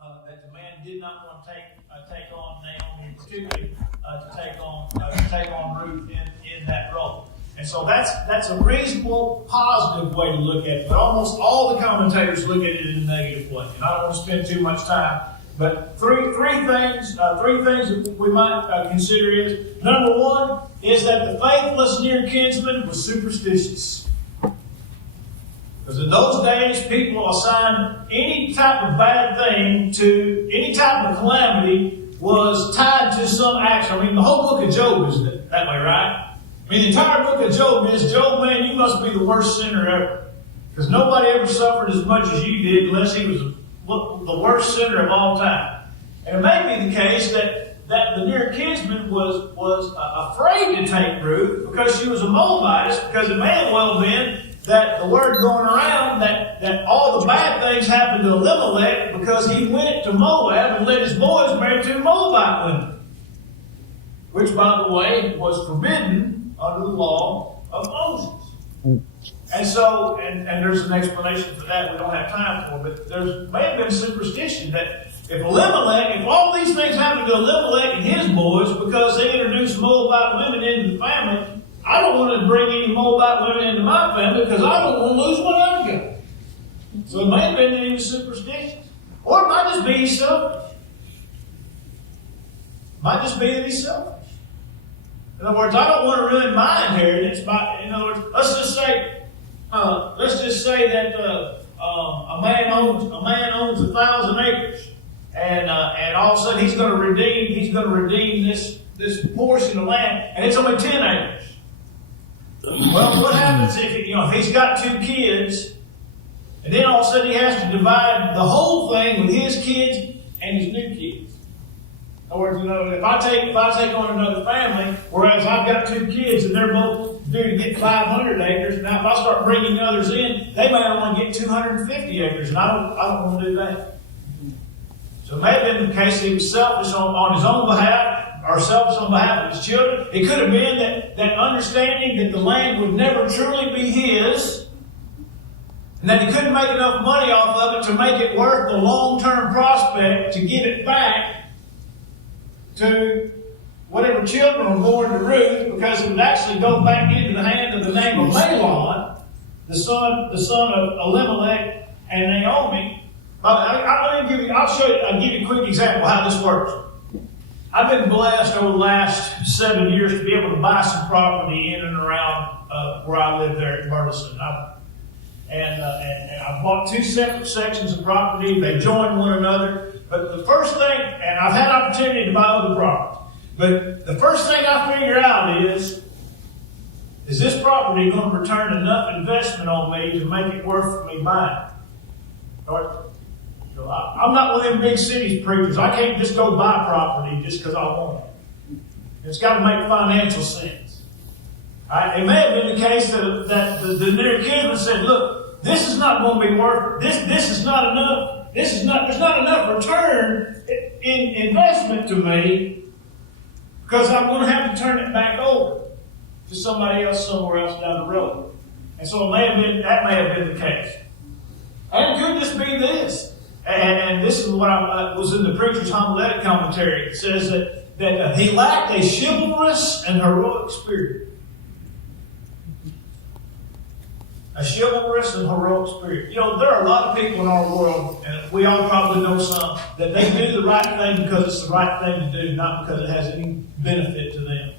that the man did not want to take on Naomi, particularly to take on Ruth in that role. And so that's a reasonable, positive way to look at it. But almost all the commentators look at it in a negative way. And I don't want to spend too much time. But three things that we might consider is, number one, is that the faithless near kinsman was superstitious. Because in those days, people assigned any type of bad thing to any type of calamity was tied to some action. I mean, the whole book of Job is that way, right? I mean, the entire book of Job is, Job, man, you must be the worst sinner ever. Because nobody ever suffered as much as you did unless he was the worst sinner of all time. And it may be the case that the near kinsman was afraid to take Ruth because she was a Moabitess, because it may have well been that the word going around that all the bad things happened to Elimelech because he went to Moab and let his boys marry two Moabite women. Which, by the way, was forbidden under the law of Moses. And so, and there's an explanation for that we don't have time for, but there may have been superstition that if all these things happened to Elimelech and his boys because they introduced Moabite women into the family, I don't want to bring any Moabite women into my family because I don't want to lose what I've got. So it may have been that he was superstitious. Or it might just be he's selfish. It might just be that he's selfish. In other words, I don't want to ruin my inheritance. In other words, let's just say that a man owns 1,000 acres, and all of a sudden he's going to redeem this portion of land, and it's only 10 acres. Well, what happens if he's got two kids, and then all of a sudden he has to divide the whole thing with his kids and his new kids? In other words, if I take on another family, whereas I've got two kids and they're both due to get 500 acres, now if I start bringing others in, they might only get 250 acres, and I don't want to do that. So it may have been the case that he was selfish on his own behalf, or selfish on behalf of his children. It could have been that understanding that the land would never truly be his, and that he couldn't make enough money off of it to make it worth the long-term prospect to give it back to whatever children were born to Ruth, because it would actually go back into the hand of the name of Mahlon, the son of Elimelech and Naomi. I'll give you a quick example of how this works. I've been blessed over the last 7 years to be able to buy some property in and around where I live there at Burleson. And I bought two separate sections of property. They join one another. But the first thing, and I've had opportunity to buy other property, but the first thing I figure out is this property going to return enough investment on me to make it worth me buying? So I'm not one of them big cities preachers. I can't just go buy property just because I want it. It's got to make financial sense. It may have been the case that the near kinsman said, look, this is not going to be worth it. This is not enough. There's not enough return in investment to me because I'm going to have to turn it back over to somebody else somewhere else down the road. And so that may have been the case. And could this be this? And this is what was in the preacher's homiletic commentary. It says that he lacked a chivalrous and heroic spirit. A chivalrous and heroic spirit. There are a lot of people in our world, and we all probably know some, that they do the right thing because it's the right thing to do, not because it has any benefit to them.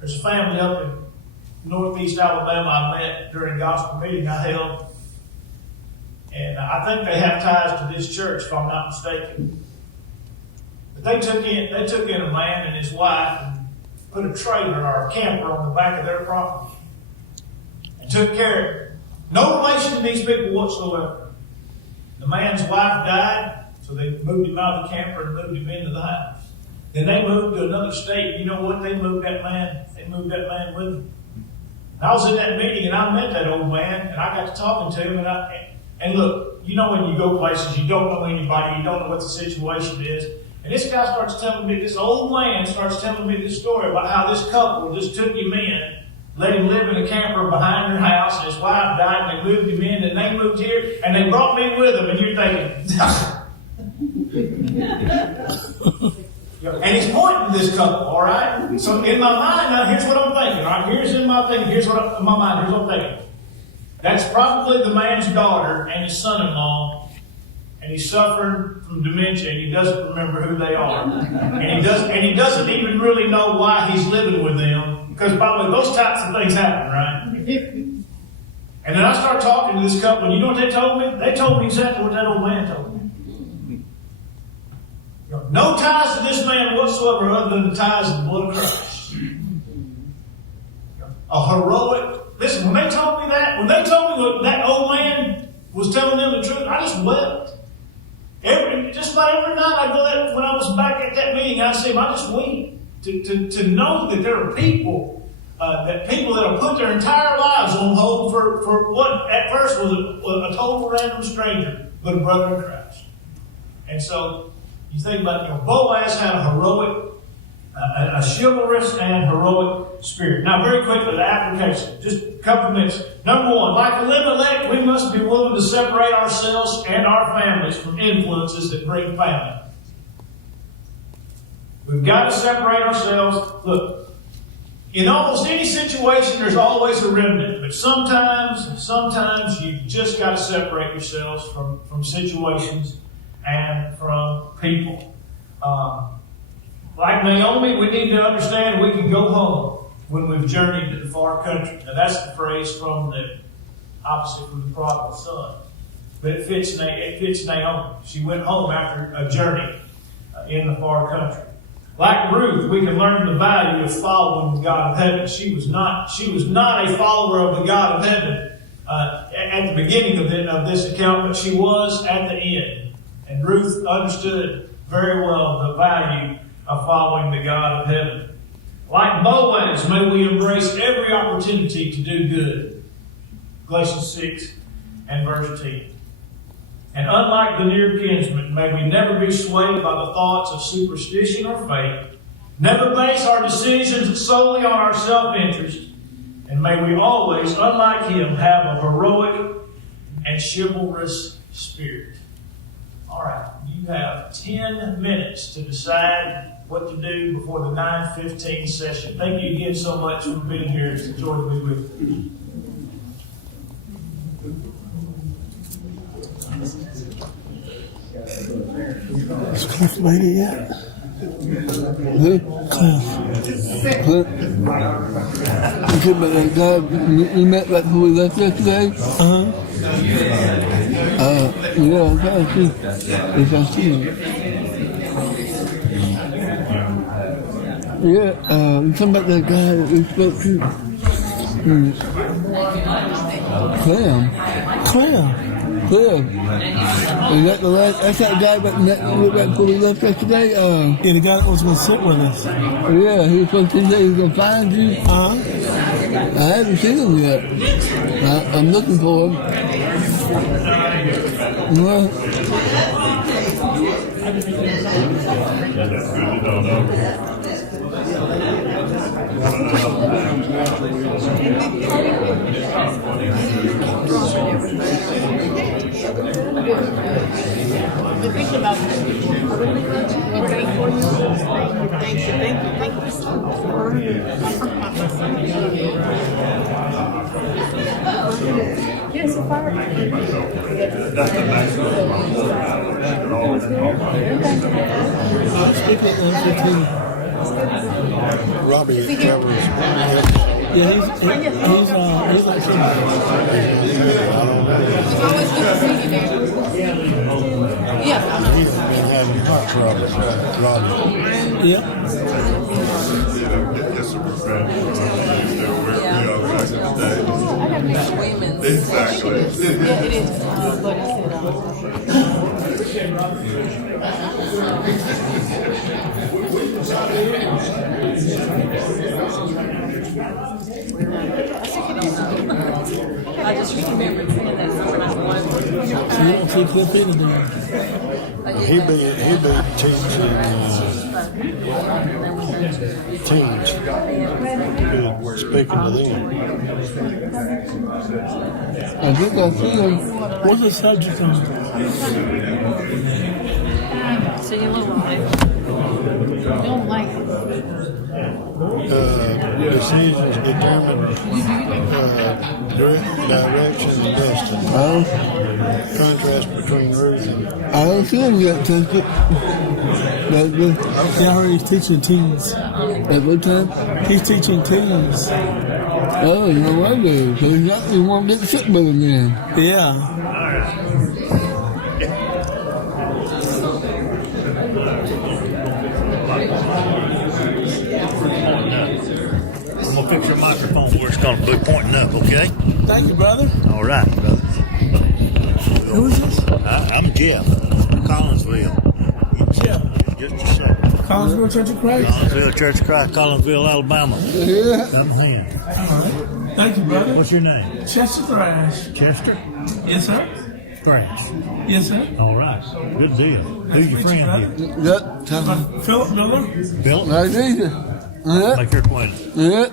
There's a family up in northeast Alabama I met during a gospel meeting I held. And I think they have ties to this church, if I'm not mistaken. But they took in a man and his wife and put a trailer or a camper on the back of their property. And took care of it. No relation to these people whatsoever. The man's wife died, so they moved him out of the camper and moved him into the house. Then they moved to another state. You know what? They moved that man with them. I was in that meeting and I met that old man and I got to talking to him and look, when you go places, you don't know anybody, you don't know what the situation is. And this guy this old man starts telling me this story about how this couple just took him in, let him live in a camper behind their house, and his wife died, and they moved him in, and they moved here, and they brought me with them. And you're thinking, And he's pointing to this couple, all right? So in my mind now, here's what I'm thinking, all right? Here's what I'm thinking. Here's what I'm thinking. That's probably the man's daughter and his son-in-law, and he's suffering from dementia, and he doesn't remember who they are. And he doesn't even really know why he's living with them, because probably those types of things happen, right? And then I start talking to this couple, and you know what they told me? They told me exactly what that old man told me. No ties to this man whatsoever other than the ties of the blood of Christ. A heroic. Listen, when they told me that that old man was telling them the truth, I just wept. Just about every night I go there, when I was back at that meeting, I see him, I just weep. To know that there are people that have put their entire lives on hold for what at first was a total random stranger, but a brother in Christ. And so you think about, Boaz had a heroic, a chivalrous and heroic spirit. Now, very quickly, the application, just a couple of minutes. Number one, like Elimelech, we must be willing to separate ourselves and our families from influences that bring famine. We've got to separate ourselves. Look, in almost any situation, there's always a remnant, but sometimes you just got to separate yourselves from situations and from people. Like Naomi, we need to understand we can go home when we've journeyed to the far country. Now that's the phrase from the opposite from the prodigal son. But it fits Naomi. She went home after a journey in the far country. Like Ruth, we can learn the value of following the God of heaven. She was not a follower of the God of heaven at the beginning of this account, but she was at the end. And Ruth understood very well the value of following the God of heaven. Like Boaz, may we embrace every opportunity to do good. Galatians 6 and verse 10. And unlike the near kinsman, may we never be swayed by the thoughts of superstition or faith, never base our decisions solely on our self-interest, and may we always, unlike him, have a heroic and chivalrous spirit. All right, you have 10 minutes to decide what to do before the 9:15 session. Thank you again so much for being here. It's a joy to be with you. Is Cliff ready yet? Who? Cliff. Okay, but that guy we met right before we left yesterday? Yeah, I'm trying to see if I see him. Yeah, you talking about that guy that we spoke to? Clem. Is that the last? That's that guy that met right before we left yesterday. Yeah, the guy that was going to sit with us. Yeah, he was supposed to say he was going to find you. I haven't seen him yet. I'm looking for him. Well, Thank you so much. Yes, if I Robbie covers. Yeah, he's like It's always good to see you there. Yeah. He's been having hot trouble, Robbie. yeah. Exactly. Yeah, it is. But I just remember saying that when I was So you don't see Cliff either, do you? He be teaching teens. Good, speaking to them. I think I see him. What's the subject on? See you in a little while. Don't like it. Decisions determine direction and destiny. Contrast between Ruth and I don't see him yet, Tester. That's good. Yeah, I heard he's teaching teens. At what time? He's teaching teens. Oh, no wonder. So he's not the one that sick with him then. Yeah. I'm gonna fix your microphone where it's gonna be pointing up, okay? Thank you, brother. All right, brother. Who is this? I'm Jeff, Collinsville. Jeff. Just a second. Collinsville Church of Christ. Collinsville Church of Christ, Collinsville, Alabama. Yeah. Come hand. Thank you, brother. What's your name? Chester Thrash. Chester? Yes, sir. Thrash. Yes, sir. All right. Good deal. Who's your friend here? Yep. Philip Miller. Bill? Nice easy. Yeah. Make your acquaintance. Yeah.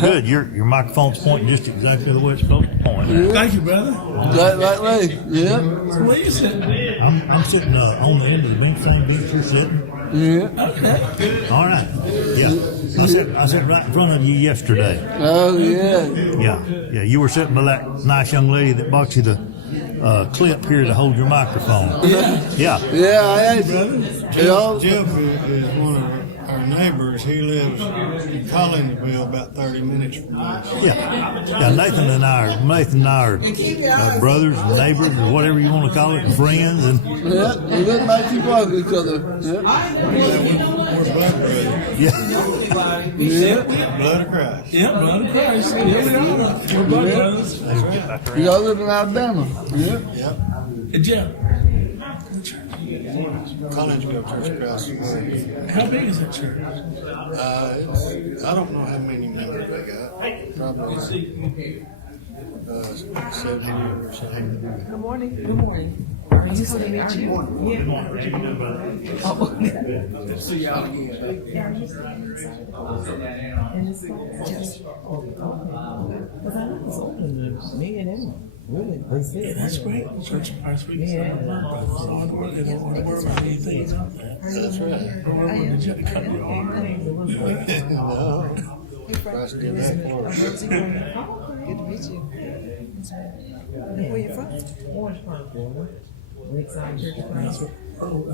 Good. Your microphone's pointing just exactly the way it's supposed to point. Thank you, brother. Right way. Yeah. So where you sitting? I'm sitting on the end of the bench, same bench you're sitting. Yeah. Okay. All right. Yeah. I sat right in front of you yesterday. Oh, yeah. Yeah. You were sitting by that nice young lady that bought you the clip here to hold your microphone. Yeah. Yeah. Yeah, I had it all. Jeff is one of our neighbors. He lives in Collinsville, about 30 minutes from us. Yeah. Nathan and I are brothers and neighbors or whatever you want to call it, and friends. And Yeah, we live not too far from each other. Yeah. We're blood brothers. yeah. Yeah. Blood of Christ. Yeah, blood of Christ. Yeah, we are. We're blood brothers. We all live in Alabama. Yeah. Yep. Hey, Jeff. Collinsville Church of Christ. How big is that church? I don't know how many members they got. Probably 70 or something. Good morning. Good morning. Nice to meet you. That's great. Church of Christ. We can don't worry about anything about that. That's right. Don't worry about the cut your arm. Christ did that for us. Good to meet you. Where you from? That's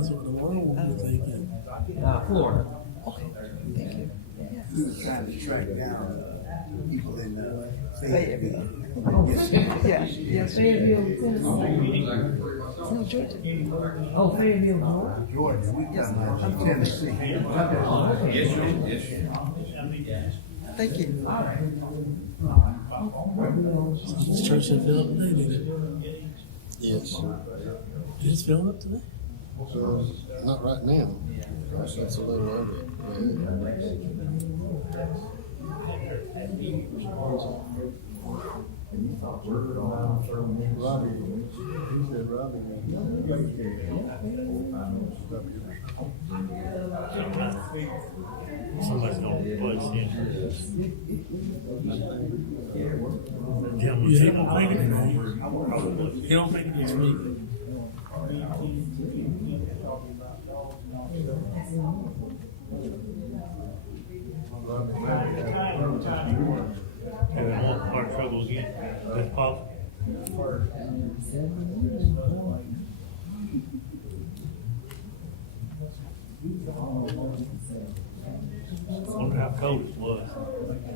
what the world will be thinking. Florida. Thank you. Trying to track down people in Fayetteville. Yeah. Yes. Fayetteville, Tennessee. No, Georgia. Oh, Fayetteville, Georgia. We got Tennessee. Thank you. This church in Philip today. Yes. It's filling up today. Not right now. Of course, that's a little over. Robbie, he said Robbie. Somebody's gonna replace him. Yeah, he don't make it today. He don't make it this week. And then one part trouble again. That's possible. I wonder how cold it was.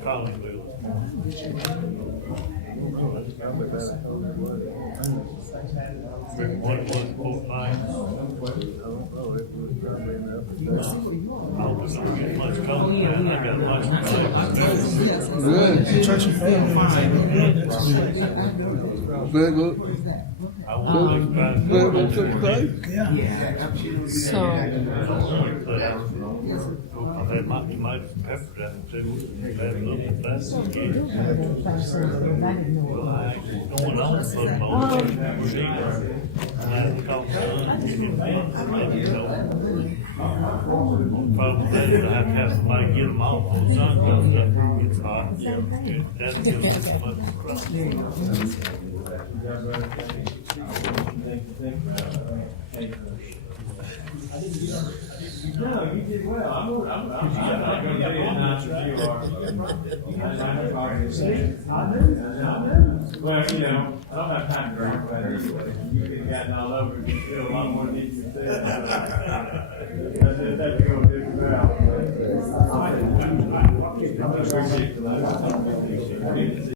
Collinsville. What it was, Fort Pine. I hope it's not getting much colder. I got much colder. Good. Church of Philip. Very good. I won't think about it. Very good. Church of Christ. So, I've had my tomatoes and peppers out too. I've had a little bit fast again. Well, I ain't going on football. And I had to talk to son, get him in. So, probably that is I have to have somebody get them off when the sun comes up and gets hot. That gives us much crust. No, you did well. I'm not going to be as nice as you are. Well, you know, I don't have time to drink that anyway. You could have gotten all over it. You feel a lot more than you said. I